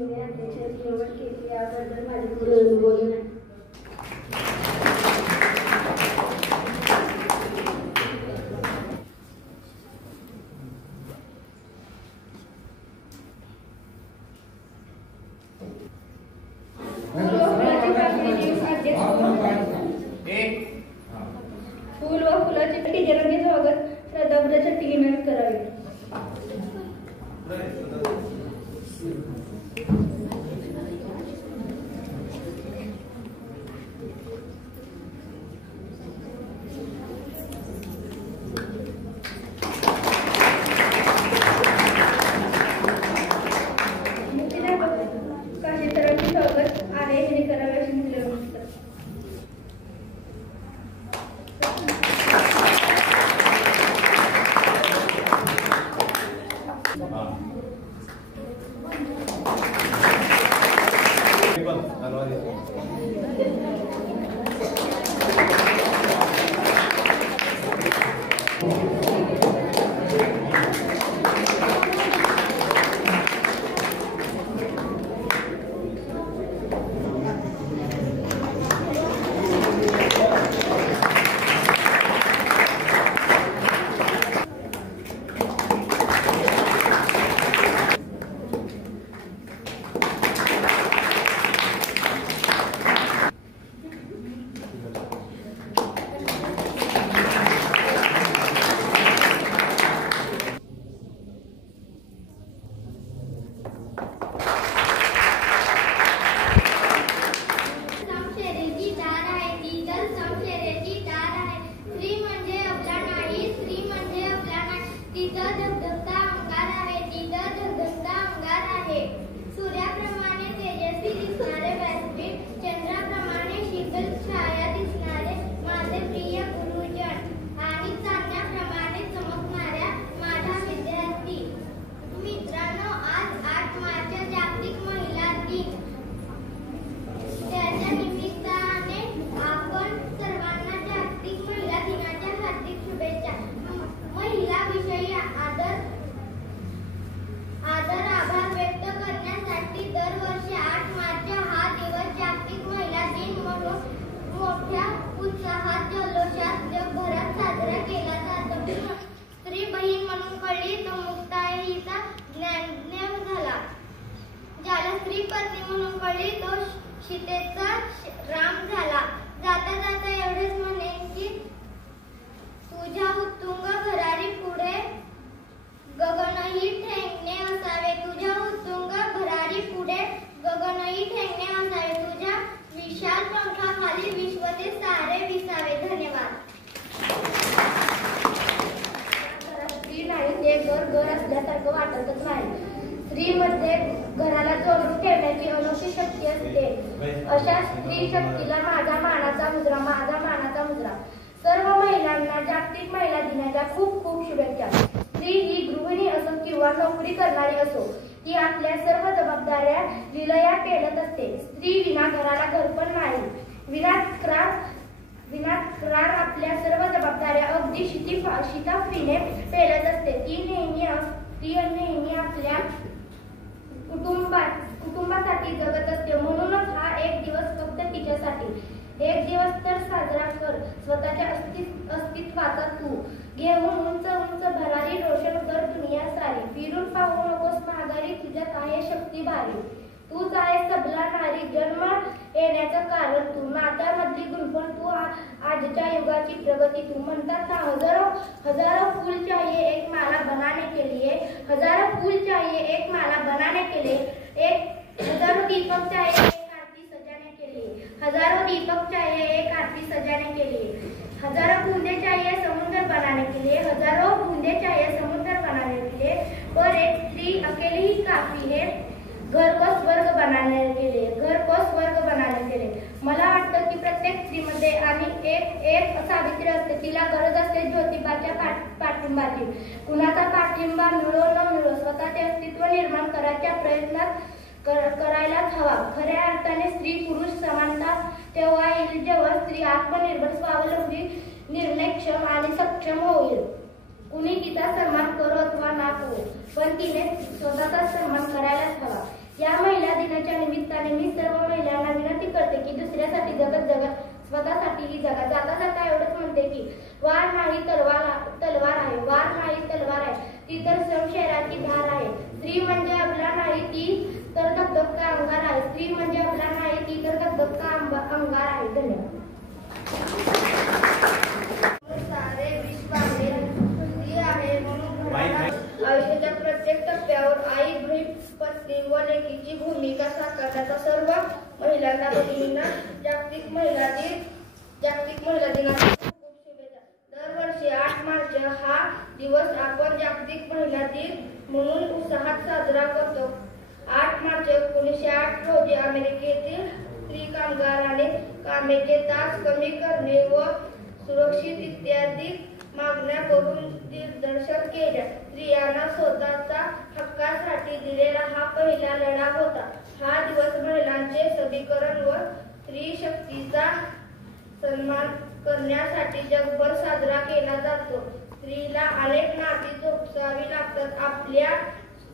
हिने अध्यक्षाची निवड केली याबद्दल माझे पुढे बोलू नये. फूल व फुलाचे टिजरांनी स्वागत श्रद्धापूर्वक टीकेने करावे. काशीतरांचे स्वागत आहे हे करावे अशी विनंती. सीतेचा राम झाला. जाता जाता एवढेच म्हणेन की तुझ्या उत्तुंग भरारी पुढे गगनही ठेंगणे असावे. तुझ्या उत्तुंग भरारी पुढे गगनही ठेंगणे असावे. तुझ्या विशाल पंखाखाली विश्वचे सारे विसावे. धन्यवाद. स्त्री नाही ते घर असल्यासारखं वाटतच नाही. स्त्रीमध्ये घराला जोडून ठेवण्याची अनोखी शक्ती असते. अशा स्त्री शक्तीला माझा मानाचा मुद्रा. माझा मानाचा मुद्रा. सर्व महिलांना जागतिक महिला दिनाच्या खूप खूप शुभेच्छा. स्त्री ही गृहिणी असो किंवा नोकरी करणारी असो, ती आपल्या सर्व जबाबदाऱ्या विलया पेलत असते. स्त्री विना घराला घरपण नाही. विनाकारण आपल्या सर्व जबाबदाऱ्या अगदी शिताफीने पेलत असते. ती नेहमी आपल्या कुटुंबासाठी जगत असते. म्हणूनच हा एक दिवस फक्त तिच्यासाठी. एक दिवस तर साजरा कर स्वतःच्या अस्तित्वाचा तू. घेऊन उंच उंच भरारी रोशन कर दुनिया सारी. फिरून पाहू नकोस माघारी तुझ्यात आहे शक्ती भारी. तूच आहे सबला नारी. जन्म येण्याचं कारण तू. नात्यामधली गुंफण तू. आजच्या युगाची प्रगती तू. म्हणतात ना हजारों फूल चाहिए एक माला बनाने के लिए. हजारों फूल चाहिए एक माला बनाने के लिए. हजारों दीपक चाहिए एक आरती सजाने के लिए. हजारों दीपक चाहिए एक आरती सजाने के लिए. हजारों बूंदे चाहिए समुद्र बनाने के लिए. हजारों बूंदे चाहिए समुद्र बनाने के लिए. पर एक स्त्री अकेली ही काफी है घर को स्वर्ग बनाने के लिए. घर को स्वर्ग बनाने के लिए. मला वाटतं की प्रत्येक स्त्रीमध्ये आणि एक सावित्री असते. तिला गरज असते ज्योतिबाच्या पाठिंबाची. कुणाचा पाठिंबा मिळो न मिळो स्वतःचे अस्तित्व निर्माण करायच्या प्रयत्नात करायलाच हवा. खऱ्या अर्थाने स्त्री पुरुष समानता तेव्हा येईल जेव्हा स्त्री आत्मनिर्भर स्वावलंबी निर्णयक्षम आणि सक्षम होईल. कुणी तिचा सन्मान करो अथवा ना करो पण तिने स्वतःचा सन्मान करायलाच हवा. या महिला दिनाच्या निमित्ताने मी सर्व महिलांना विनंती करते की दुसऱ्यासाठी जगत जगत स्वतःसाठीही जगा. जाता जाता एवढंच म्हणते की वार नाही तलवार आहे, वार नाही तलवार आहे, ती तर शमशेराची धार आहे. स्त्री म्हणजे अबला नाही ती तर धगधगता अंगार आहे, स्त्री म्हणजे अबला नाही ती तर धगधगता अंगार आहे. धन्यवाद. सारे विश्वाने स्त्री आहे म्हणून आयुष्याच्या प्रत्येक टप्प्यावर आई, बहीण, पत्नी व लेकीची भूमिका साकारण्याचा सर्व महिलांना भगिनींना जागतिक महिला दिनाच्या खूप शुभेच्छा. दरवर्षी 8 मार्च हा दिवस आपण जागतिक महिला दिन म्हणून उत्साहात साजरा करतो. 8 मार्च 1908 रोजी अमेरिकेतील स्त्री कामगाराने कामाचे तास कमी करणे व सुरक्षित इत्यादी मागण्या करून दिग्दर्शन केल्या. स्त्रियांना स्वतःच्या हक्कासाठी दिलेला हा पहिला लढा होता. हा दिवस महिलांचे सबलीकरण व स्त्री शक्तीचा सन्मान करण्यासाठी जगभर साजरा केला जातो. स्त्रीला अनेक नाती जोपासावी लागतात. आपल्या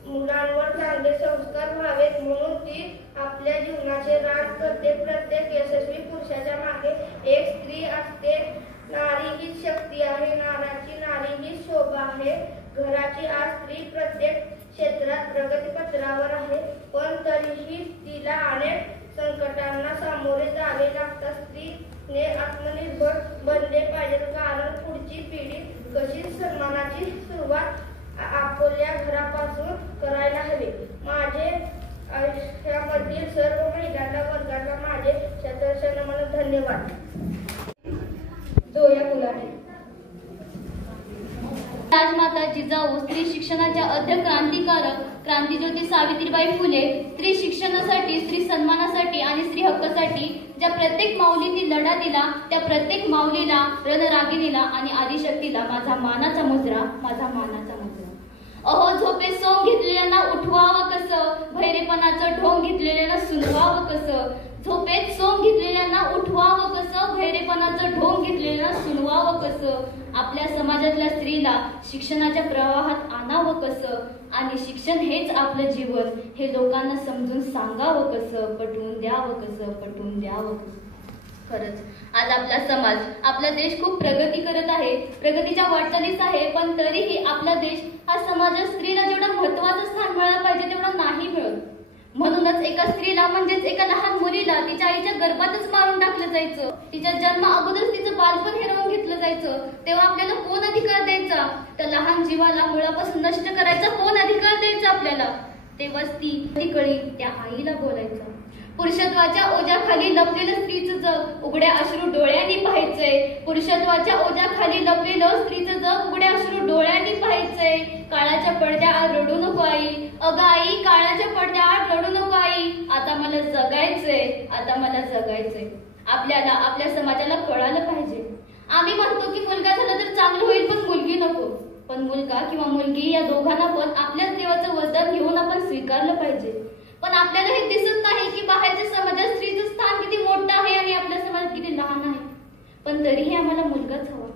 मुलांवर चांगले संस्कार व्हावेत म्हणून ती आपल्या जीवनाचे रान करते. प्रत्येक यशस्वी पुरुषाच्या मागे एक स्त्री असते. नारी हीच शक्ती आहे, नारी हीच शोभा आहे. घराची आज स्त्री प्रत्येक क्षेत्रात प्रगतीपथावर आहे, पण तरीही तिला अनेक संकटांना सामोरे जावे लागतात. स्त्रीने आत्मनिर्भर बनले पाहिजे, कारण पुढची पिढी कशी सन्मानाची सुरुवात आपल्या घरापासून करायला हवी. माझे आयुष्यामधील सर्व महिलांना वर्गाला माझे शतशः नमन. धन्यवाद. जोया मुलाने. राजमाता जिजाऊ स्त्री शिक्षणाच्या अर्ध क्रांतिकारक क्रांतिज्योती सावित्रीबाई फुले स्त्री शिक्षणासाठी, स्त्री सन्मानासाठी आणि स्त्री हक्कासाठी ज्या प्रत्येक माऊलींनी लढा दिला, त्या प्रत्येक माऊलीला, रणरागिणीला आणि आदिशक्तीला माझा मानाचा मुजरा, माझा मानाचा मुजरा. अहो झोपे सोंग घेतलेल्यांना उठवावं कसं, भैरेपणाचं ढोंग घेतलेल्यांना सुनवावं कसं. झोपेत सोंग घेतलेल्यांना उठवावं कसं, भैरेपणाचं ढोंग घेतलेल्यांना सुनवावं कसं. आपल्या समाजातल्या स्त्रीला शिक्षणाच्या प्रवाहात आणावं कसं आणि शिक्षण हेच आपलं जीवन हे लोकांना समजून सांगावं कसं, पटवून द्यावं कसं, पटवून द्यावं कसं. खरंच आज आपला समाज, आपला देश खूप प्रगती करत आहे, प्रगतीच्या वाटचालीस आहे, पण तरीही आपला देश हा समाजात स्त्रीला जेवढं महत्वाचं स्थान मिळालं पाहिजे तेवढं नाही मिळत. म्हणूनच एका स्त्रीला म्हणजेच एका लहान मुलीला तिच्या आईच्या गर्भातच मारून टाकलं जायचं. तिच्या जन्मा अगोदर तिचं बालपण हिरावून घेतलं जायचं. तेव्हा आपल्याला कोण अधिकार द्यायचा? त्या लहान जीवाला मुळापासून नष्ट करायचा कोण अधिकार द्यायचा आपल्याला? तेव्हाच ती कळी त्या आईला बोलायचं. पुरुषत्वाच्या ओझ्याखाली लपलेलं स्त्रीचं जग उघड्या अश्रू डोळ्यांनी पाहायचंय. पुरुषत्वाच्या ओझ्याखाली लपलेलं स्त्रीचं जग उघड्या अश्रू डोळ्यांनी पाहायचंय. काळाच्या पडद्याआड रडू नको आई, अगं आई काळाच्या पडद्याआड रडू नको आई, आता मला जगायचंय, आता मला जगायचंय. आपल्याला आपल्या समाजाला कळालं पाहिजे. आम्ही म्हणतो की मुलगा झाला तर चांगलं होईल, पण मुलगी नको. पण मुलगा किंवा मुलगी या दोघांना पण आपल्याच देवाचं वरदान घेऊन आपण स्वीकारलं पाहिजे. पण आपल्याला हे दिसत नाही की बाहेरच्या समाजात स्त्रीचं स्थान किती मोठं आहे आणि आपल्या समाजात किती लहान आहे. पण तरीही आम्हाला मुलगाच हवा,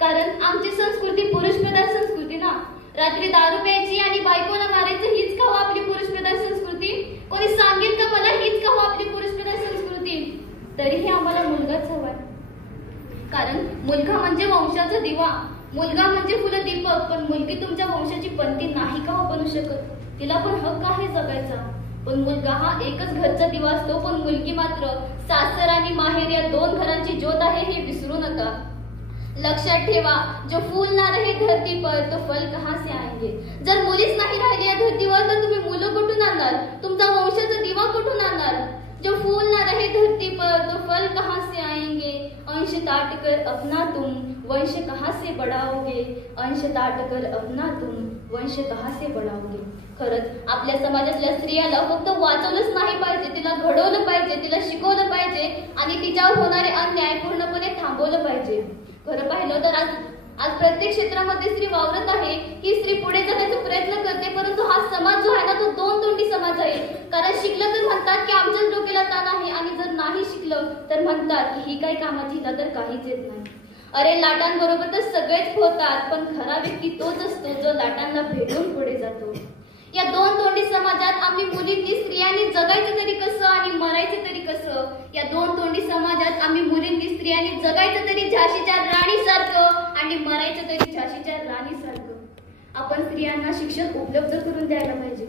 कारण आमची संस्कृती पुरुषप्रधान संस्कृती ना. रात्री दारू प्यायची आणि बायकोला मारायचं हीच का हो आपली पुरुषप्रधान संस्कृती? कोणी सांगेल का मला हीच का हो आपली पुरुषप्रधान संस्कृती? तरीही आम्हाला मुलगाच हवा, कारण मुलगा म्हणजे वंशाचा दिवा, मुलगा म्हणजे फुलं दीपक. पण मुलगी तुमच्या वंशाची पंथी नाही का हो बनू शकत? तिला पण हक्क आहे जगायचा. पण मुलगा हा एकच घरचा दिवा असतो, पण मुलगी मात्र सासर आणि माहेर या दोन घरांची ज्योत आहे, हे विसरू नका. लक्षात ठेवा, जो फूल ना रहे धरती पर तो फल कहां से आएंगे. जर मुलीच नाही राहिली या धरतीवर तर तुम्ही मुलं कुठून आणणार? तुमचा वंशाचा दिवा कुठून आणणार? जो फूल ना रहे धरती पर तो फल कहां से आएंगे. अंश ताट कर अपना तुम वंश कहां से बढ़ाओगे. अंश ताट कर अपना तुम वंश कहां से बढ़ाओगे. खरंच आपल्या समाजातल्या स्त्रियाला फक्त वाचवलंच नाही पाहिजे, तिला घडवलं पाहिजे, तिला शिकवलं पाहिजे आणि तिच्यावर होणारे अन्याय पूर्णपणे थांबवलं पाहिजे. खरं पाहिलं तर आज प्रत्येक क्षेत्रामध्ये स्त्री वावरत आहे. ही स्त्री पुढे जाण्याचा प्रयत्न करते, परंतु हा समाज जो आहे ना तो दोन तोंडी समाज आहे. कारण शिकलं तर म्हणतात की आमच्याच डोक्याला ताण आहे, आणि जर नाही शिकलं तर म्हणतात की ही काही कामाची, हिला तर काहीच येत नाही. अरे लाटांबरोबर तर सगळेच पोहतात, पण खरा व्यक्ती तोच असतो जो लाटांना भेटून पुढे जातो. या दोन तोंडी समाजात आम्ही मुलींनी स्त्रियांनी जगायचं तरी कसं आणि मरायचं तरी कसं? या दोन तोंडी समाजात आम्ही मुलींनी स्त्रियांनी जगायचं तरी झाशीच्या राणीसारखं आणि मरायचं तरी झाशीच्या राणीसारखं. आपण स्त्रियांना शिक्षण उपलब्ध करून द्यायला पाहिजे.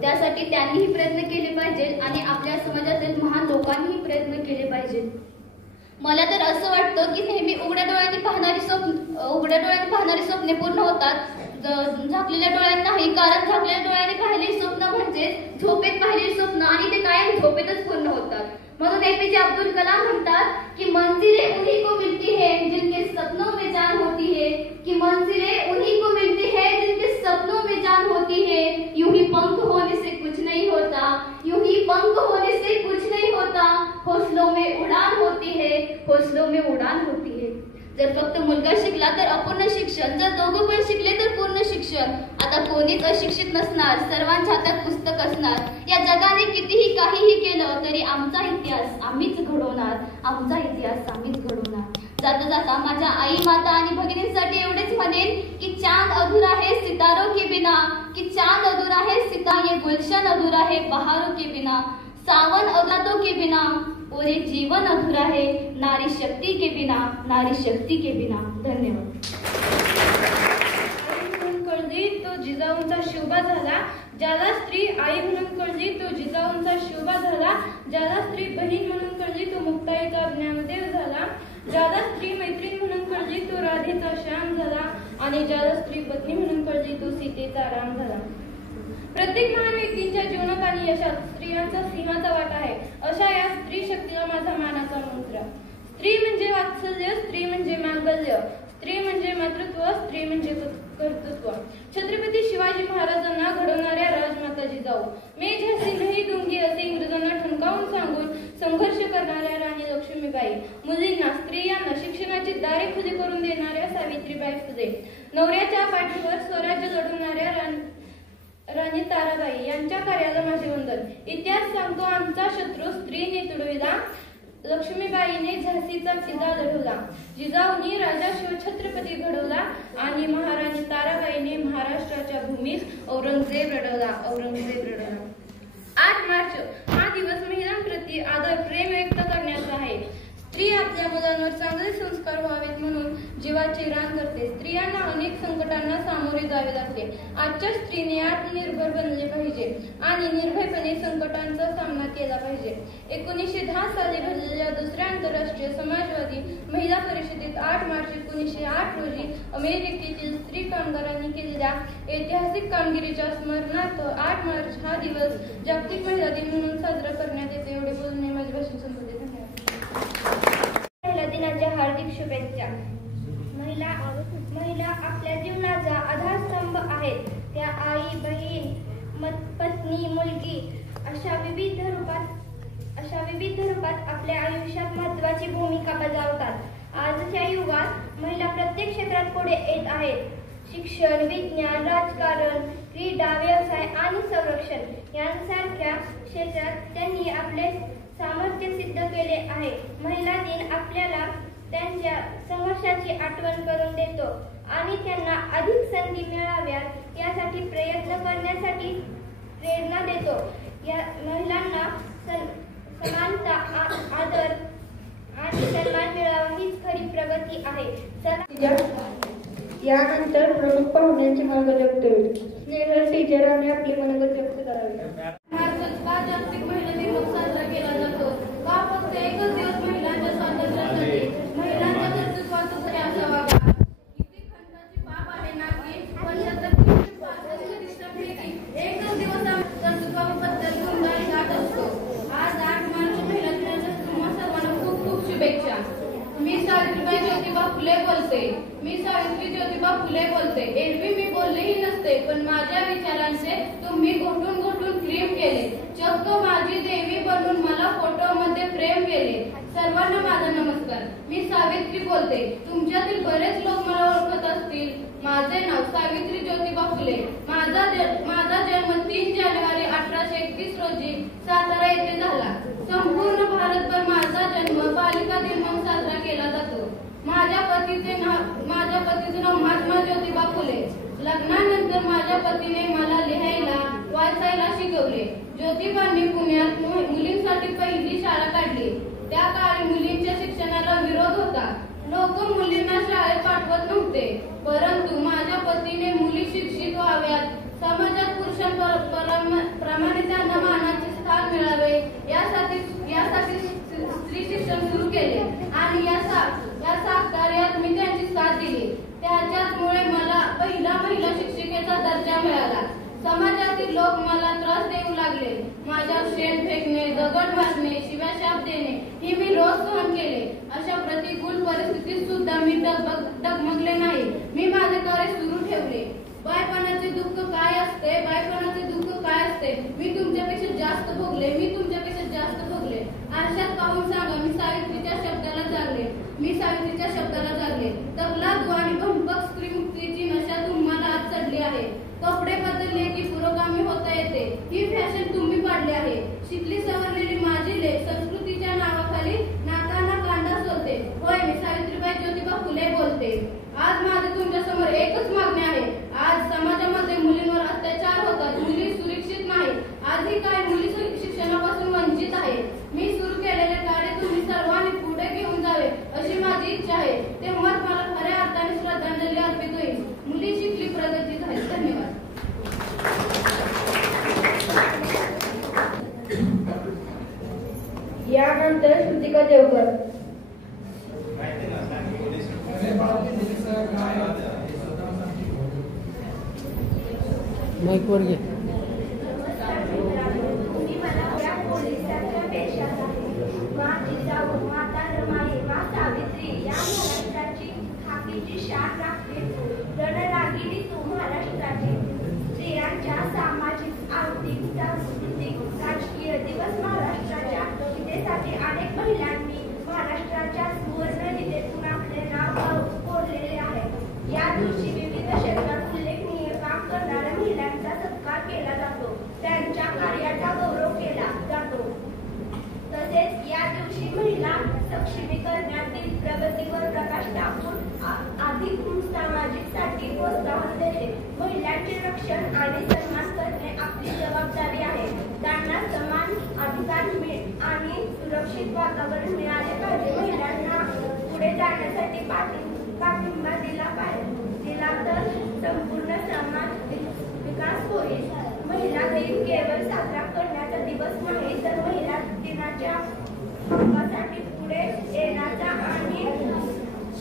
त्यासाठी त्यांनीही प्रयत्न केले पाहिजे आणि आपल्या समाजातील महान लोकांनीही प्रयत्न केले पाहिजे. मला तर असं वाटतं की नेहमी उघड्या डोळ्यांनी पाहणारी स्वप्ने पूर्ण होतात, झाकलेल्या डोळ्यांनी नाही. कारण झाकलेल्या डोळ्यांनी पाहिलेली स्वप्न म्हणजे झोपेत पाहिलेली स्वप्न आणि ते कायम झोपेतच पूर्ण होतात. म्हणून एपीजे अब्दुल कलाम म्हणतात की मंजिलें उन्हीं को मिलती है जिनके सपनों में जान होती है, कि मंजिलें उन्हीं को मिलती है जिनके सपनों में जान होती है. यूं ही पंख होने से कुछ नहीं होता, यूं ही पंख होने से कुछ नहीं होता. हौसलों में उड़ान होती है, हौसलों में उड़ान होती है. जर फक्त मुलगा शिकला तर अपूर्ण शिक्षण, जर दोघं पण शिकले तर पूर्ण शिक्षण. आता कोणीच अशिक्षित नसणार, सर्वांच्या हातात पुस्तक असणार. या जगाने कितीही काहीही केलं तरी आमचा इतिहास आम्हीच घडवणार, आमचा इतिहास आम्हीच घडवणार. जाता जाता माझ्या आई, माता आणि भगिनींसाठी एवढेच म्हणेन की चांद अधूरा है सितारों के बिना, कि चांद अधूरा है सिता, ये गुलशन अधूरा है बहारों के बिना, सावन औलादों के बिना और ये जीवन अधूरा है नारी शक्ति के बिना, नारी शक्ति के बिना. धन्यवाद. आई म्हणून कळली तो जिजाऊंचा शिवबा झाला, ज्याला स्त्री आई म्हणून कळली तो जिजाऊंचा शिवबा झाला, ज्याला स्त्री बहीण म्हणून कळली तो मुक्ताईचा ज्ञानदेव झाला, ज्याला स्त्री मैत्रीण म्हणून कळली तो राधेचा श्याम झाला, आणि ज्याला स्त्री पत्नी म्हणून कळली तो सीतेचा राम झाला. प्रत्येक महान व्यक्तींच्या जीवनात आणि यशात स्त्रियांचा सिंहाचा वाटा आहे. अशा या स्त्री शक्तीला माझा मानाचा मंत्र. स्त्री म्हणजे वात्सल्य, स्त्री म्हणजे मांगल्य, स्त्री म्हणजे मातृत्व, स्त्री म्हणजे कर्तृत्व. छत्रपती शिवाजी महाराजांना घडवणाऱ्या राजमाता जिजाऊ, मैं झांसी नहीं दूंगी असे इंग्रजांना ठणकावून सांगून संघर्ष करणाऱ्या राणी लक्ष्मीबाई, मुलींना स्त्रियांना शिक्षणाची दारे खुली करून देणाऱ्या सावित्रीबाई फुले, नवऱ्याच्या पाठीवर स्वराज्य लढवणाऱ्या राणी ताराबाई यांच्या कार्याला माझे वंदन. इतिहास सांगतो आमचा शत्रू स्त्रीने तुडविला, लक्ष्मीबाईने झाशीचा किल्ला लढवला, जिजाऊनी राजा शिवछत्रपती घडवला आणि महाराणी ताराबाईने महाराष्ट्राच्या भूमीत औरंगजेब रडवला, औरंगजेब रडवला. 8 मार्च हा दिवस महिलांप्रती आदर प्रेम व्यक्त करण्याचा आहे. स्त्री आपल्या मुलांवर चांगले संस्कार व्हावेत म्हणून जीवाचे रान करते. स्त्रियांना अनेक संकटांना सामोरे जावे लागते. आजच्या स्त्रीने आत्मनिर्भर बनले पाहिजे आणि निर्भयपणे संकटांचा सामना केला पाहिजे. 1910 साली भरलेल्या दुसऱ्या आंतरराष्ट्रीय समाजवादी महिला परिषदेत 8 मार्च 1908 रोजी अमेरिकेतील स्त्री कामगारांनी केलेल्या ऐतिहासिक कामगिरीच्या स्मरणार्थ 8 मार्च हा दिवस जागतिक महिला दिन म्हणून साजरा करण्यात येतो. एवढे बोलणे माझे भाषण संपले. महिला दिनाच्या हार्दिक शुभेच्छा. महिला आपल्या जीवनाचा आधारस्तंभ आहेत. त्या आई, बहीण, पत्नी, मुलगी अशा विविध रूपात आपल्या आयुष्यात महत्त्वाची भूमिका बजावतात. आजच्या युगात महिला प्रत्येक क्षेत्रात पुढे येत आहेत. शिक्षण, विज्ञान, राजकारण, क्रीडा, व्यवसाय आणि संरक्षण यांसारख्या क्षेत्रात त्यांनी आपले सामर्थ्य सिद्ध केले आहे. महिला दिन आपल्याला त्यांच्या संघर्षाची आठवण करून देतो आणि त्यांना अधिक संधी मिळाव्यात यासाठी प्रयत्न करण्यासाठी प्रेरणा देतो. या महिलांना समानता, आदर आणि सन्मान मिळावा हीच खरी प्रगती आहे. यानंतर प्रमुख पाहुण्यांचे मनोगत व्यक्त होईल. स्नेहल टीचरांनी आपले मनोगत व्यक्त करावे. जागतिक महिला दिन साजरा केला जातो. का फक्त एकच दिवस महिलांच्या स्वातंत्र्यासाठी, महिलांच्या कर्तृत्वाचा तरी असावा का? किती खंडाची बाब आहे ना की वर्षात एकच दिवस कर्तृत्वाबद्दल गुणगान गात असतो. आज 8 मार्च महिला दिनाच्या तुम्हा सर्वांना खूप खूप शुभेच्छा. मी सावित्रीबाई ज्योतिबा फुले बोलते. एरवी मी बोललेही नसते, पण माझ्या विचारांचे तुम्ही घोटून प्रेम केले. चक्क माझी देवी बनून मला फोटोमध्ये प्रेम केले. सर्वांना माझा नमस्कार. मी सावित्री बोलते. तुमच्यातील बरेच लोक मला ओळखत असतील. माझे नाव सावित्री ज्योतिबा फुले. माझा जन्म 3 जानेवारी 1831 रोजी सातारा येथे झाला. संपूर्ण भारतभर माझा जन्म बालिका दिन म्हणून साजरा केला जातो. माझ्या पतीचे नाव महात्मा ज्योतिबा फुले. लग्नानंतर तर माझ्या पतीने मला लिहायला वाचायला शिकवले. ज्योतिबांनी पुण्यात मुलींसाठी पहिली शाळा काढली. त्या काळी मुलींच्या शिक्षणाला विरोध होता. लोक मुलींना शाळेत पाठवत नव्हते. परंतु माझ्या पतीने मुली शिक्षित व्हाव्यात, समाजात पुरुषांप्रमाणे त्यांना मानाचे स्थान मिळावे यासाठी स्त्री शिक्षण सुरू केले आणि या कार्यात मी त्यांची साथ दिली. त्याच्यामुळे मला पहिला महिला शिक्षिकेचा दर्जा मिळाला. समाजातील लोक मला त्रास देऊ लागले. माझ्यावर शेण फेकणे, दगड मारणे, शिव्याशाप देणे हे मी रोज सहन केले. अशा प्रतिकूल परिस्थितीत सुद्धा मी डगमगले नाही. मी माझे कार्य सुरू ठेवले. बायपणाचे दुःख काय असते, बायपणाचे दुःख काय असते मी तुमच्यापेक्षा जास्त भोगले. आरशात पाहून सांगा, मी सावित्रीच्या शब्दाला जागले. तबलादू आणि भंपक स्त्री मुक्तीची नशा तुम्हाला आज चढली आहे. कपडे बदलले की पुरोगामी होता येते ही फॅशन तुम्ही पाडली आहे. शिकली सवरलेली माझी लेक संस्कृतीच्या नावाखाली नाकांना कांदा सोलते. होय, मी सावित्रीबाई ज्योतिबा फुले बोलते. आज माझे तुमच्या समोर एकच मागणी आहे. आज समाजामध्ये मुलींवर अत्याचार होतात, मुली सुरक्षित नाही. आजही काही मुली शिक्षणापासून वंचित आहेत. मी सुरू केलेले कार्य तुम्ही सर्वांनी पुढे घेऊन जावे अशी माझी इच्छा आहे. तेव्हाच मला खऱ्या अर्थाने श्रद्धांजली अर्पित होईल. मुली शिकली, प्रगती झाली. धन्यवाद. यानंतर श्रुतिका देवकर. माईक वर घे. माता रमाई, मा सावित्री या महाराष्ट्राची खाकीची शान राखली तू. रणरागिणी तू महाराष्ट्राची. स्त्रियांच्या सामाजिक, आर्थिक, सांस्कृतिक, राजकीय दिवस महाराष्ट्राच्या हितेसाठी अनेक महिलांनी महाराष्ट्राच्या सुवर्णलिपीतून आपले नाव कोरलेले आहे. या दिवशी विविध क्षेत्रात उल्लेखनीय काम करणाऱ्या महिलांचा सत्कार केला जातो. त्यांच्या कार्याचा गौरव केला जातो. तसेच या दिवशी महिला सक्षमीकरणातील प्रगतीवर प्रकाश टाकून अधिक सामाजिकसाठी प्रोत्साहन देते. महिलांचे रक्षण आणि सन्मान करणे आपली जबाबदारी आहे. त्यांना समान अधिकार आणि सुरक्षित वातावरण मिळाले पाहिजे. महिलांना पुढे जाण्यासाठी पाठिंबा दिला तर संपूर्ण समाज विकास होईल. महिला दिन केवळ साजरा करण्याचा दिवस नाही, तर महिला दिनाच्या हक्कासाठी पुढे येण्याचा आणि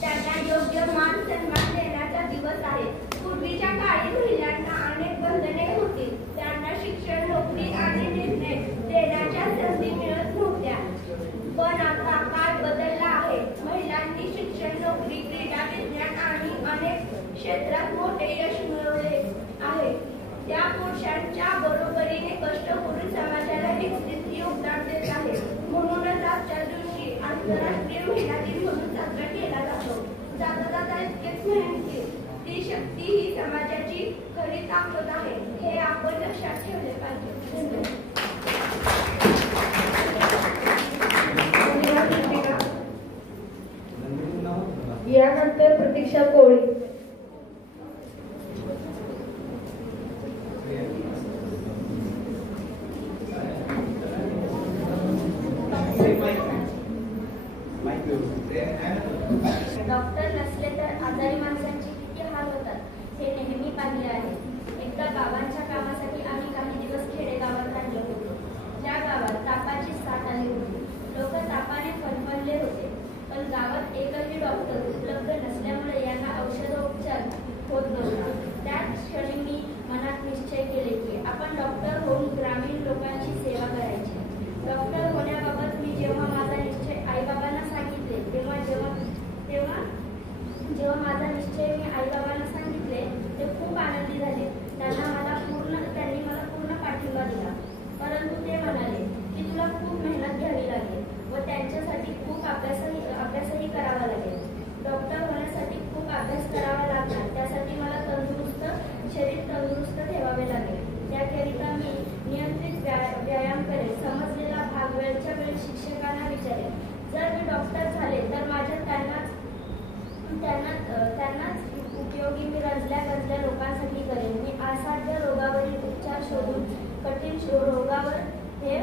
त्यांना योग्य मान सन्मान देण्याचा दिवस आहे. पूर्वीच्या काळी महिलांना अनेक बंधने होती. त्यांना शिक्षण, नोकरी आणि निर्णय देण्याच्या संधी मिळत नव्हत्या. पण आता काळ बदलला आहे. महिलांनी शिक्षण, नोकरी, क्रीडा, विज्ञान आणि अनेक क्षेत्रात मोठे यश मिळवले आहे. त्या पुरुषांच्या बरोबरीने कष्ट करून समाजाला विकसित योगदान देत आहे. म्हणूनच आजच्या दिवशी आंतरराष्ट्रीय महिला दिन म्हणून साजरा केला जातो. जाता इतकेच म्हणेन की ती शक्ती ही समाजाची खरी ताकद आहे, हे आपण लक्षात ठेवले पाहिजे. यानंतर प्रतीक्षा कोळी. डॉक्टर नसले तर आजारी माणसांचे किती हाल होतात हे नेहमी पाहिले आहे. एकदा बाबांच्या कामासाठी आम्ही काही दिवस खेडेगावात राहिलो होतो. त्या गावात तापाची साथ आली होती. लोक तापाने फणफणले होते. पण गावात एकही डॉक्टर उपलब्ध नसल्यामुळे यांना औषधोपचार होत नव्हता. त्याच क्षणी मी मनात निश्चय केले की आपण डॉक्टर होऊन ग्रामीण लोकांची सेवा करायची. डॉक्टर होण्याबाबत मी जेव्हा माझा निश्चय आईबाबांना सांगितले जेव्हा माझा निश्चय मी आईबाबांना सांगितले ते खूप आनंदी झाले. त्यांनी मला पूर्ण पाठिंबा दिला. परंतु ते म्हणाले की तुला खूप मेहनत घ्यावी लागेल व त्यांच्यासाठी खूप अभ्यासही करावा लागेल. डॉक्टर होण्यासाठी खूप अभ्यास करावा लागणार. त्यासाठी मला शरीर तंदुरुस्त ठेवावे लागेल. त्याकरिता मी नियंत्रित व्यायाम करेल. समजलेला भाग वेळच्या वेळी शिक्षकांना विचारेल. जर मी डॉक्टर झाले तर माझ्या त्यांनाच उपयोगी मी रंजल्या लोकांसाठी करेन. मी रोगावर हे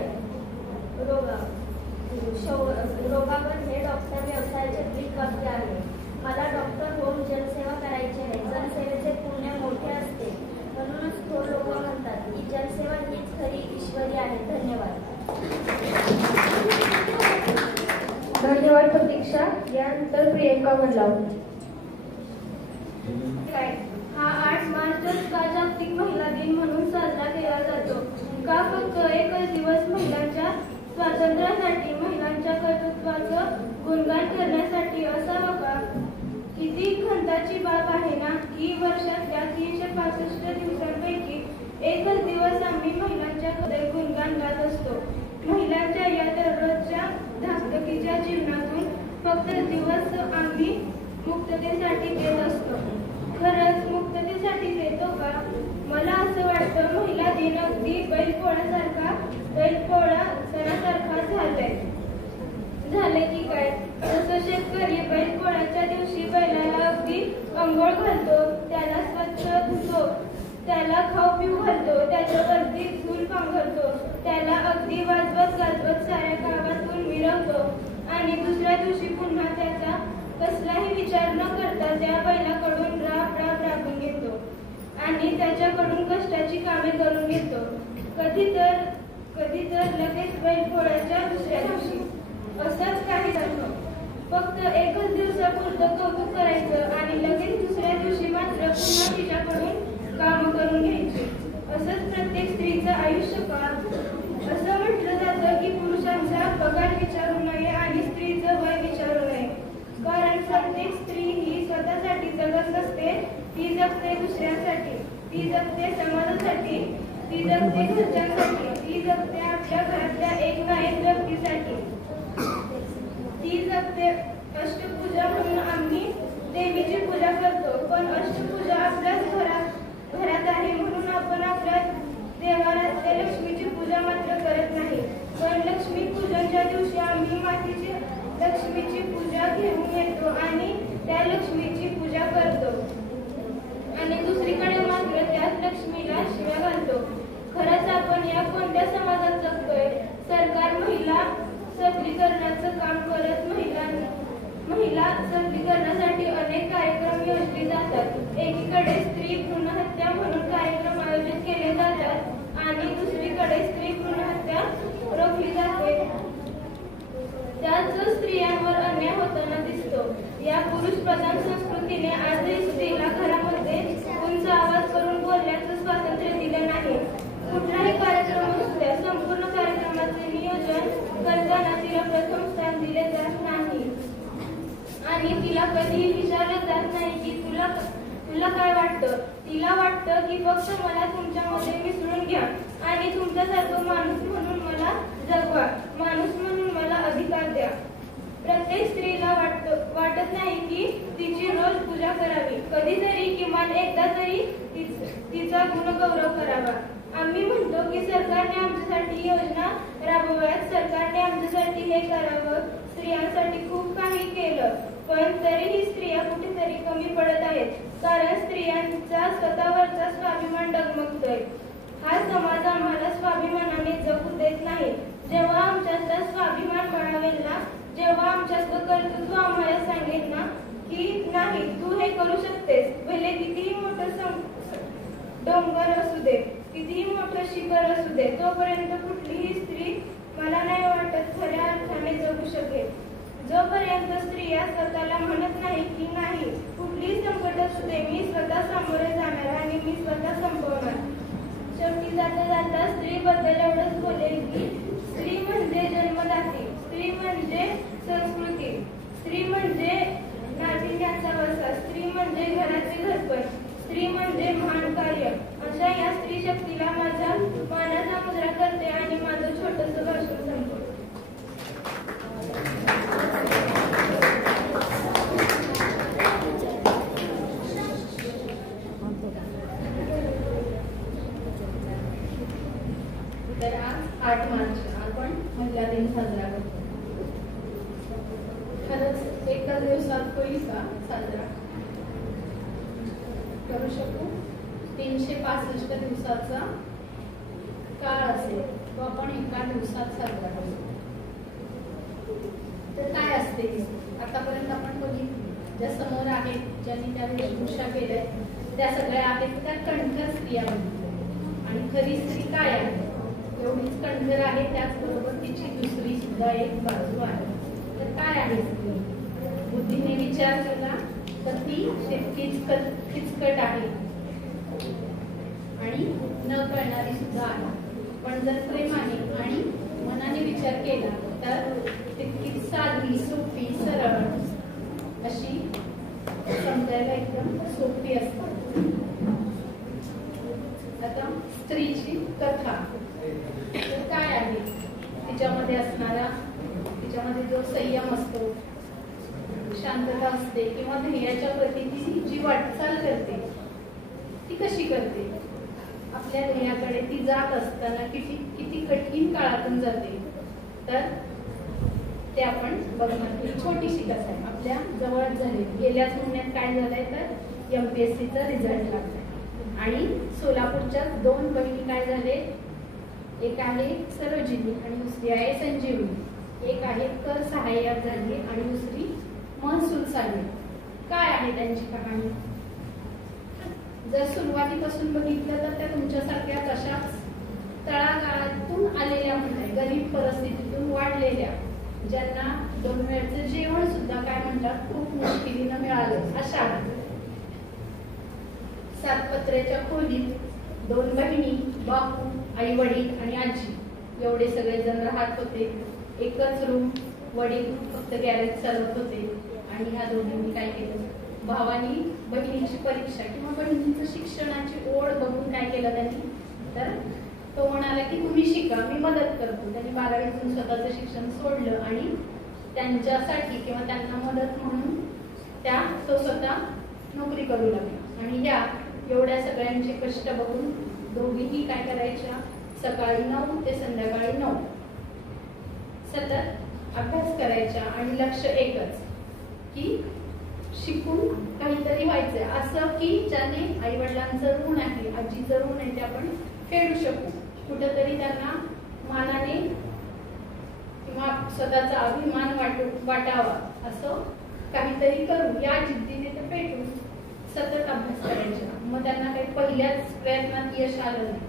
डॉक्टर व्यवसायाचे ब्रीद वाक्य आहे. मला डॉक्टर होऊन जनसेवा करायची आहे. जनसेवेचे पुण्य मोठे असते, म्हणूनच थोर लोक म्हणतात की जनसेवा हीच खरी ईश्वरी आहे. धन्यवाद. धन्यवाद प्रतीक्षा. यानंतर प्रियंका मल्लाव. हा 8 मार्च का जागतिक महिला दिन म्हणून साजरा केला जातो? का फक्त एकच दिवस महिलांच्या स्वातंत्र्यासाठी, महिलांच्या कर्तृत्वाचं गुणगान करण्यासाठी असावं का? किती खंताची बाब आहे ना की वर्षातल्या 365 दिवसांपैकी एकच दिवस आम्ही महिलांच्या गुणगान गात असतो. महिलांच्या या दररोजच्या धाकधकीच्या जीवनातून फक्त दिवस आम्ही मुक्ततेसाठी देत असतो. खरंच मुक्ततेसाठी देतो का? मला असं वाटतं महिला दिन अगदी बैलपोळा सणासारखा झालंय की काय? जसं शेतकरी बैलपोळ्याच्या दिवशी बैलाला अगदी अंघोळ घालतो, त्याला स्वच्छ धुतो, त्याला खाऊ पिऊ घालतो, त्याच्यावरती झूल पांघरतो, त्याला अगदी वाजवत गाजवत साऱ्या गावातून मिरवतो आणि दुसऱ्या दिवशी पुन्हा त्याचा कसलाही विचार न करता त्या बैलाकडून राबून घेतो आणि त्याच्याकडून कष्टाची कामे करून घेतो. कधी तर लगेच बैलपोळ्याच्या दुसऱ्या दिवशी असंच काही झालं. फक्त एकच दिवसापुरतं कौतुक करायचं आणि लगेच दुसऱ्या दिवशी मात्र पुन्हा तिच्याकडून काम करून घ्यायची. असंच प्रत्येक स्त्रीचं आयुष्य का? असं म्हटलं जातं की पुरुषांचा पगार विचारू नये आणि स्त्रीचं वय विचारू नये, कारण प्रत्येक स्त्री ही स्वतःसाठी जगत नसते. ती जगते दुसऱ्यांसाठी, ती जगते समाजासाठी, ती जगते घरच्यांसाठी, ती जगते आपल्या घरातल्या एक ना एक व्यक्तीसाठी, ती जगते. अष्टपूजा म्हणून आम्ही देवीची पूजा करतो, पण अष्टपूजा आपल्याच घरात आहे म्हणून आपण आपल्या देवालयात लक्ष्मीची पूजा मात्र करत नाही. पण लक्ष्मी पूजनच्या दिवशी आम्ही मातीची लक्ष्मीची पूजा घेऊन येतो आणि त्या लक्ष्मीची पूजा करतो आणि दुसरीकडे मात्र त्याच लक्ष्मीला शिव्या घालतो. खरंच आपण या कोणत्या समाजात जगतोय? सरकार महिला सबलीकरणाचं काम करत महिला सबलीकरणासाठी अनेक कार्यक्रम योजले जातात. एकीकडे स्त्री भ्रूण हत्या म्हणून कार्यक्रम आयोजित केले जातात आणि दुसरीकडे स्त्री भ्रूण हत्या रोखली जाते. त्याच स्त्रियांवर अन्याय होताना दिसतो. या पुरुष प्रधान संस्कृतीने आजही स्त्रीला घरामध्ये उंच आवाज करून बोलण्याचं स्वातंत्र्य दिलं नाही. कुठलाही कार्यक्रम असू द्या, संपूर्ण कार्यक्रमाचे नियोजन करताना तिला प्रथम स्थान दिले जात नाही आणि तिला कधीही विचारलं जात नाही की तुला काय वाटतं. तिला वाटतं की फक्त मला तुमच्यामध्ये मिसळून घ्या आणि तुमच्यासारखं माणूस म्हणून मला जगवा, माणूस म्हणून मला अधिकार द्या. प्रत्येक स्त्रीला वाटत नाही की तिची रोज पूजा करावी, कधीतरी किमान एकदा तरी तिचा गुणगौरव करावा. आम्ही म्हणतो की सरकारने आमच्यासाठी योजना राबवाव्यात, सरकारने आमच्यासाठी हे करावं, स्त्रियांसाठी खूप काही केलं, पण तरीही स्त्रिया कुठेतरी कमी पडत आहेत, कारण स्त्रियांचा स्वतःवरचा स्वाभिमान डगमगतोय. हा समाज आम्हाला स्वाभिमानाने जगू देत नाही. जेव्हा आमच्यातला स्वाभिमान बळावेल ना, जेव्हा आमच्यातलं कर्तृत्व आम्हाला सांगेल ना की नाही तू हे करू शकतेस, भले कितीही मोठं डोंगर असू दे, कितीही मोठं शिखर असू दे, तोपर्यंत कुठलीही स्त्री मला नाही वाटत खऱ्या अर्थाने जगू शकेल. जोपर्यंत स्त्रिया स्वतःला म्हणत नाही की नाही कुठलीही संकट असू दे, मी स्वतः सामोरे जाणार आणि मी स्वतः संपवणार. शेवटी जाता जाता स्त्रीबद्दल एवढंच बोलेल की स्त्री म्हणजे जन्मदाती, स्त्री म्हणजे संस्कृती, स्त्री म्हणजे नाटिन्याचा वसा, स्त्री म्हणजे घराचे घरपण, स्त्री म्हणजे महान कार्य. अशा या स्त्री शक्तीला माझा मानाचा मुजरा करते आणि माझं छोटंसं भाषण संपवते. तर आज 8 मार्च आपण महिला दिन साजरा करतो. खरंच एका दिवसात होईल का साजरा? करू शकू. 365 दिवसाचा काळ असेल तो आपण एका दिवसात साजरा करतो. तर काय असते आतापर्यंत आपण बघितलं, ज्या समोर आहेत ज्यांनी त्या वेशभूषा केल्या त्या सगळ्या आहेत त्या कणखर स्त्रिया बनतात. आणि खरी स्त्री काय आहे, एवढीच कणखर आहे त्याचबरोबर तिची दुसरी सुद्धा एक बाजू आहे. तर काय आहे स्त्री? बुद्धीने विचार केला तर ती तितकीच किचकट आहे आणि न कळणारी सुद्धा आहे. पण जर प्रेमाने आणि मनाने विचार केला तर तितकीच साधी, सोपी, सरळ अशी समजायला एकदम सोपी असते. आता स्त्रीची कथा तर काय आहे, तिच्यामध्ये जो संयम असतो, शांतता असते किंवा ध्येयाच्या प्रती ती जी वाटचाल करते ती कशी करते, आपल्या ध्येयाकडे ती जात असताना किती कठीण काळातून जाते. तर ते आपण बघणार. ही छोटीशी कथा आहे, आपल्या जवळच झाली. गेल्याच महिन्यात काय झालंय तर MPSCचा रिझल्ट लागलाय आणि सोलापूरच्या 2 बहिणी काय झाले, एक आहे सरोजिनी आणि दुसरी आहे संजीवनी. एक आहे कर सहाय्यक झाली आणि दुसरी महसूल साली. काय आहे त्यांची कहाणी? जर सुरुवातीपासून बघितलं तर त्या तुमच्यासारख्या अशाच तळागाळातून आलेल्या म्हणतात, गरीब परिस्थितीतून वाढलेल्या, ज्यांना 2 वेळचं जेवण सुद्धा काय म्हणतात खूप मुश्किलीनं मिळालं अशा. 7 पत्र्याच्या खोलीत 2 बहिणी, बापू, आई वडील आणि आजी एवढे सगळे जण राहत होते. एकच रूम, वडील फक्त गॅरेज चालवत होते. आणि ह्या दोघींनी काय केलं, भावानी बहिणीची परीक्षा किंवा बहिणीचं शिक्षणाची ओढ बघून काय केलं त्यांनी, तर तो म्हणाला की तुम्ही शिका, मी मदत करतो. त्यांनी 12वीतून स्वतःचं शिक्षण सोडलं आणि त्यांच्यासाठी किंवा त्यांना मदत म्हणून तो स्वतः नोकरी करू लागला. आणि या एवढ्या सगळ्यांचे कष्ट बघून दोघीही काय करायच्या, सकाळी 9 ते संध्याकाळी 9 सतत अभ्यास करायच्या आणि लक्ष एकच की शिकून काहीतरी व्हायचंय, असं की ज्याने आई वडिलांचं ऋण आहे, आजीचं ऋण आहे, ते आपण फेडू शकू. कुठंतरी त्यांना मानाने किंवा स्वतःचा अभिमान वाटावा असं काहीतरी करू या जिद्दीने ते पेटून सतत अभ्यास करायचा. मग त्यांना काही पहिल्याच प्रयत्नात यश आलं नाही.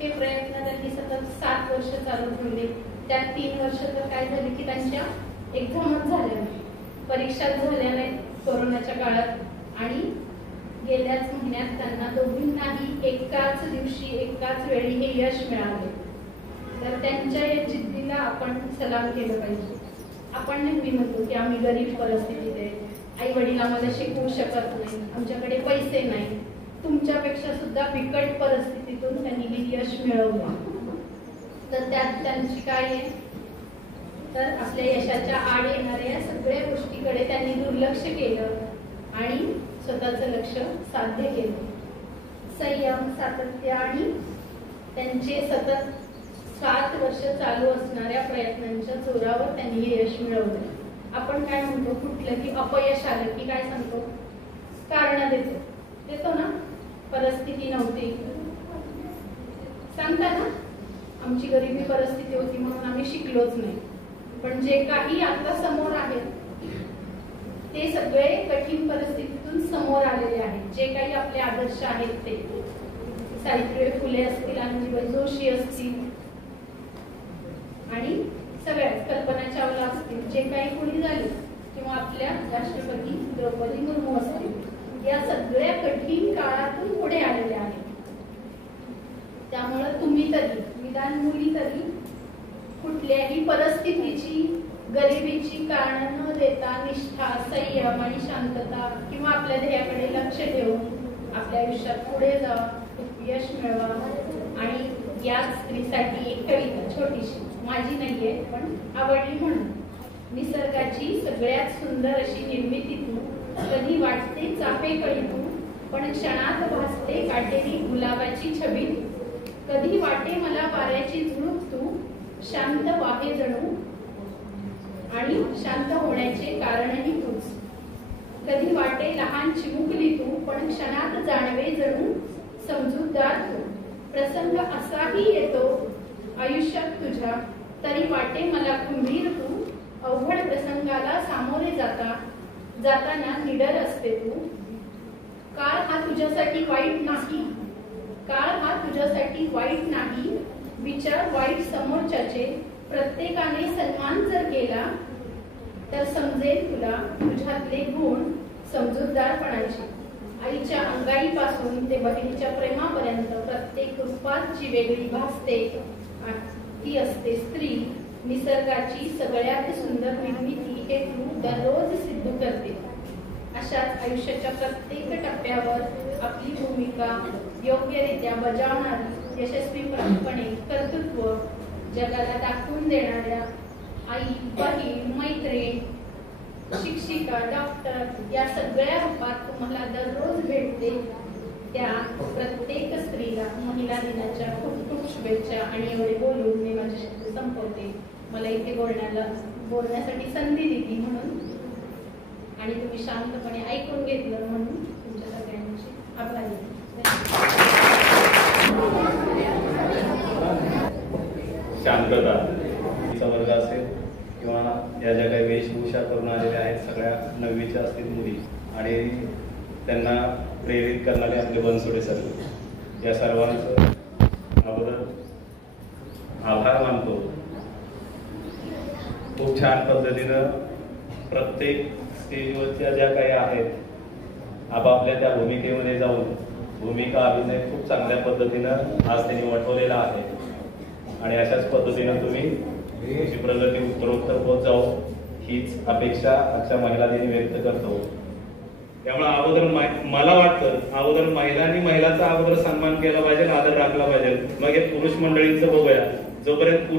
हे प्रयत्न त्यांनी सतत 7 वर्ष चालू ठेवले. त्यात 3 वर्ष तर काय झाले की त्यांच्या एक्झामच झाल्या नाही, परीक्षाच झाल्या नाहीत कोरोनाच्या काळात. आणि गेल्याच महिन्यात त्यांना दोघींनाही एकाच दिवशी एकाच वेळी हे यश मिळाले. तर त्यांच्या या जिद्दीला आपण सलाम केलं पाहिजे. आपण नेहमी म्हणतो की आम्ही गरीब परिस्थितीत आहे, आई वडील आम्हाला शिकवू शकत नाही, आमच्याकडे पैसे नाही. तुमच्यापेक्षा सुद्धा बिकट परिस्थितीतून त्यांनी हे यश मिळवलं. तर त्यात त्यांची काय आहे, तर आपल्या यशाच्या आड येणाऱ्या सगळ्या गोष्टीकडे त्यांनी दुर्लक्ष केलं आणि स्वतःचं लक्ष साध्य केलं. संयम, सातत्य आणि त्यांचे सतत 7 वर्ष चालू असणाऱ्या प्रयत्नांच्या जोरावर त्यांनी हे यश मिळवलं. आपण काय म्हणतो, कुठलं की अपयश आलं की काय सांगतो, कारण देतो ना, परिस्थिती नव्हती सांगता ना, आमची गरिबी परिस्थिती होती म्हणून आम्ही शिकलोच नाही. पण जे काही आता समोर आहेत ते सगळे कठीण परिस्थितीतून समोर आलेले आहेत. जे काही आपले आदर्श आहेत ते सावित्रीबाई फुले असतील, अनंतबाई जोशी असतील आणि सगळ्याच कल्पना चावला असतील, जे काही पुढे झाले किंवा आपल्या राष्ट्रपती द्रौपदी मुर्मू असतील, या सगळ्या कठीण काळातून पुढे आलेल्या आहेत. त्यामुळे तुम्ही तरी, निदान मुली तरी कुठल्याही परिस्थितीची, गरिबीची कारण न देता निष्ठा, संयम आणि शांतता किंवा आपल्या ध्येयाकडे लक्ष ठेवून आपल्या आयुष्यात पुढे जावा, यश मिळवा. आणि या स्त्रीसाठी एक कविता छोटीशी, माझी नाहीये पण आवडली म्हणून. निसर्गाची सगळ्यात सुंदर अशी निर्मिती तू, कधी वाटते चाफे कळी तू, पण क्षणात भासते काटेरी गुलाबाची छबी. कधी वाटे मला वाऱ्याची झुळूक तू, शांत वाहे जणू आणि शांत होण्याचे कारणही तूच. कधी वाटे लहान चिमुकली तू, पण क्षणात जाणवे जणू समजूतदार तू. प्रसंग असाही येतो आयुष्यात तुझ्या, तरी वाटे मला खंबीर तू. अवघड प्रसंगाला सामोरे जाताना निडर असते तू. काळ हा तुझ्यासाठी वाईट नाही, काळ हा तुझ्यासाठी वाईट नाही. विचार वाईट समोरच्याचे, प्रत्येकाने सन्मान जर केला तर समजेल तुला तुझ्यातले गुण समजूतदारपणाचे. आईच्या अंगाईपासून ते बहिणीच्या प्रेमापर्यंत प्रत्येक रूपात जी वेगळी भासते ती असते स्त्री. निसर्गाची सगळ्यात सुंदर निर्मिती हे तू दररोज सिद्ध करते. अशाच आयुष्याच्या प्रत्येक टप्प्यावर आपली भूमिका योग्यरित्या बजावणारी, यशस्वीपणे कर्तृत्व जगाला दाखवून देणाऱ्या आई, बहीण, मैत्रीण, शिक्षिका, डॉक्टर या सगळ्या रूपात तुम्हाला दररोज भेटते. त्या प्रत्येक स्त्रीला महिला दिनाच्या खूप खूप शुभेच्छा. आणि एवढे बोलून मी माझे शब्द संपवते. मला इथे बोलण्यासाठी संधी दिली म्हणून, आणि तुम्ही शांतपणे ऐकून घेतलं म्हणून तुमच्या सगळ्यांची आभारी. शांतता वर्ग असेल किंवा या ज्या काही वेशभूषा करून आलेल्या आहेत सगळ्या 9वीच्या असतील मुली, आणि त्यांना प्रेरित करणारे आपले बनसोडे सर, या सर्वांचं अगोदर आभार मानतो. खूप छान पद्धतीनं प्रत्येक स्टेजवरच्या ज्या काही आहेत आपापल्या त्या भूमिकेमध्ये जाऊन भूमिका अभिनय खूप चांगल्या पद्धतीनं आज त्यांनी वठवलेला आहे. आणि अशाच पद्धतीनं तुम्ही तुमची प्रगती उत्तरोत्तर होत जाऊ हीच अपेक्षा आजच्या महिला दिनी व्यक्त करतो. त्यामुळे अगोदर मला वाटतं अगोदर महिलांनी महिलांचा अगोदर सन्मान केला पाहिजे, आदर राखला पाहिजे. मग हे पुरुष मंडळींचं बघूया. जोपर्यंत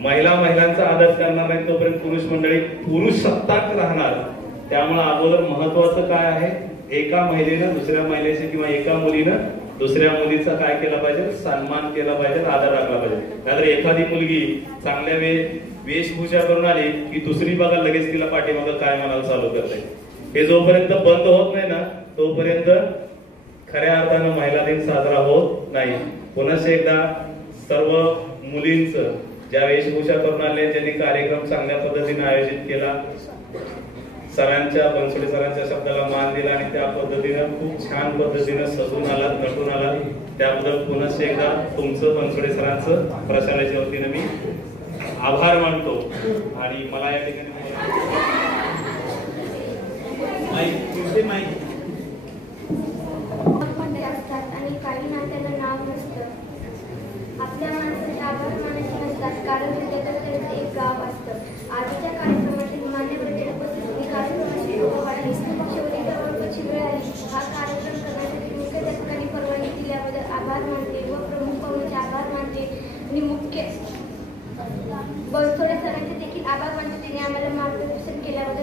महिलांचा आदर करणार नाही तोपर्यंत पुरुष मंडळी पुरुष सत्ताक राहणार. त्यामुळे अगोदर महत्वाचं काय आहे, एका महिलेनं दुसऱ्या महिलेचे किंवा एका मुलीनं दुसऱ्या मुलीचा काय केला पाहिजे, सन्मान केला पाहिजे, आदर राखला पाहिजे. नाहीतर एखादी मुलगी चांगल्या वेशभूषा करून आली की दुसरी बघा लगेच तिला पाठीमागं काय म्हणायला चालू करते. हे जोपर्यंत बंद होत नाही ना तोपर्यंत खऱ्या अर्थानं महिला दिन साजरा होत नाही. पुन्हा एकदा सर्व मुलींचं ज्या वेशभूषा करून आले, ज्यांनी कार्यक्रम चांगल्या पद्धतीने आयोजित केला, सरांच्या बनसोडे सरांच्या शब्दाला मान दिला आणि त्या पद्धतीनं खूप छान पद्धतीनं सजून आलात, नटून आलात, त्याबद्दल पुन्हा एकदा तुमचं बनसोडे सरांचं प्रशालेच्या वतीनं मी आभार मानतो. आणि मला या ठिकाणी मंडळी असतात आणि काही नात्याला नाव नसतं. आपल्या माणसाचे आभार मानायचे नसतात, कारण त्याच्यात त्यांचं एक गाव असतं. आजच्या कार्यक्रमातील मान्यवरांची उपस्थिती कार्यक्रमाची वाढली. शेवटी जवळपासची वेळ आली. हा कार्यक्रम करण्यासाठी मुख्याध्यापकांनी परवानगी दिल्याबद्दल आभार मानते व प्रमुख पाहुण्यांचे आभार मानते आणि मुख्य बनसोडे सरांचे देखील आभार मानते. त्यांनी आम्हाला मार्गदर्शन केल्याबद्दल.